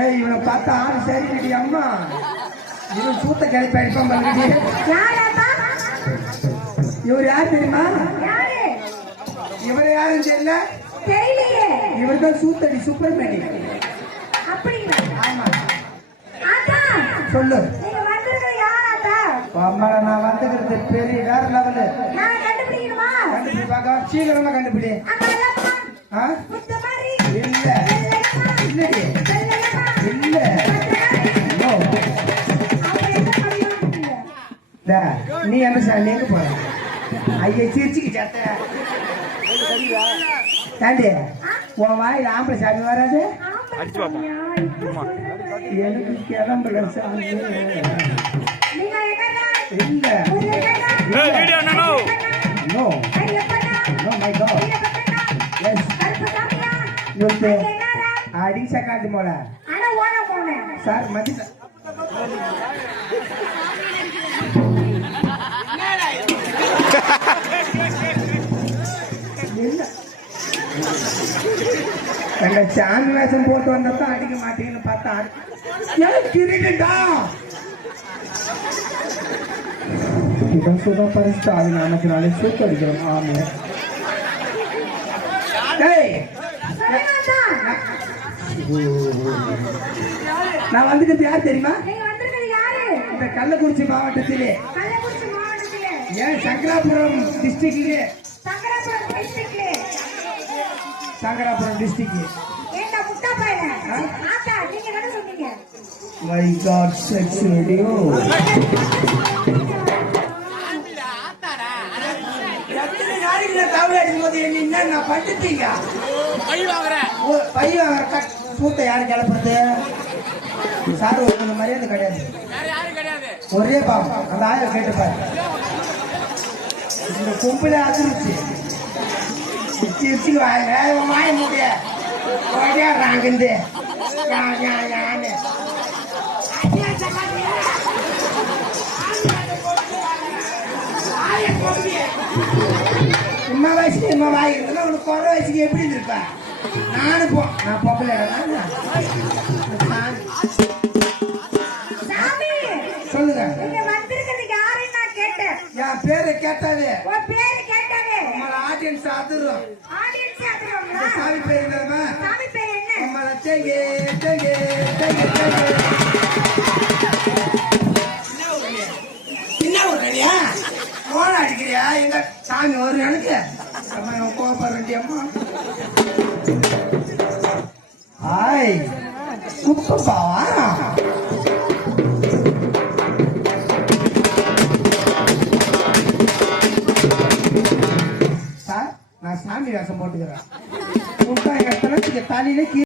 ஏய் இவனை பார்த்தா ஆறு சரி அம்மா. இவன் சூத்த கிளப்பி அடிப்பான்? இவர் யார் தெரியுமா? இவர் யாரும் தெரியல. இவர் தான் சூத்தடி ஆத்தா, சொல்லு. நான் வந்துக்கிறது பெரிய வேற லெவலு? கண்டுபிடி சீக்கிரமா கண்டுபிடி. நோ என்ன எங்க போற ஐயா சிரிச்சுக்கு சத்த தாண்டி உன் வாயில் ஆம்பளை சாமி வராது. எனக்கு கிளம்பல சாமி? இல்ல நீங்க எங்கடா? ஏய், வீடியோ அண்ணனோ. நோ ஐ, எப்படா? நோ மை காட் நீங்க எப்படா? எஸ் கருப்பு சாமியா? நிறுத்து அங்க என்னடா? அடி சக்காந்து போல அட ஓட போனேன் சார் மதி என்ன சாமி வேஷம் போட்டு வந்தப்ப அடிக்க மாட்டீங்கன்னு பார்த்தா ஏன் திருடுடா இவன் சுதா பரிசுத்த ஆவி நாமத்தினாலே சூப்பு அடிக்கிறோம் ஆமா டேய் சொல்லுங்க நான் வந்துக்கிறது யார் தெரியுமா? வந்திருக்கிறது இந்த கள்ளக்குறிச்சி மாவட்டத்திலே. ஏன் சங்கராபுரம் டிஸ்ட்ரிக்ட்லயே சங்கராபுரம் டிஸ்ட்ரிக்ட் ஏண்டா முட்டா பையன்? ஆத்தா நீங்க என்ன சொன்னீங்க மை காட் செக்ஸ் வீடியோ என்ன நான் பண்ணிட்டீங்க பை வாங்குற. சூட்டை யாரு கிளப்புறது சார் ஒரு மரியாதை கிடையாது. ஒரே பாவம். அந்த ஆயிரம் கேட்டுப்பாரு. இந்த கும்பல அதிர்ச்சி. வாங்க உன் வாய முடிய ஓடியாடுறாங்க இம்மா வயசுக்கு இம்மா வாய் இருந்தா உனக்கு குறை வயசுக்கு எப்படி இருப்ப நானும் போ நான் பொம்பளை சொல்லுங்க. என் பேரை கேட்டாவே பேரு கேட்டாவே உங்களை ஆடியன்ஸ் அதிரும் ஆடியன்ஸ் ஆத்துறோங்களா சாமி பேர் என்னமா சாமி பேர் என்ன? உங்களை தேங்கே தேங்கே தேங்கே தேங்கே. என்ன ஒரு கடியா அடிக்கிறியா எங்க சாமி ஒரு எனக்கு. அம்மா இவன் கோபப்படுறேன் அம்மா. ஆய் குப்பப்பாவா சார் நான் சாமி வேஷம் போட்டுக்கிறேன். எங்க தலைக்கு தலையில கீழே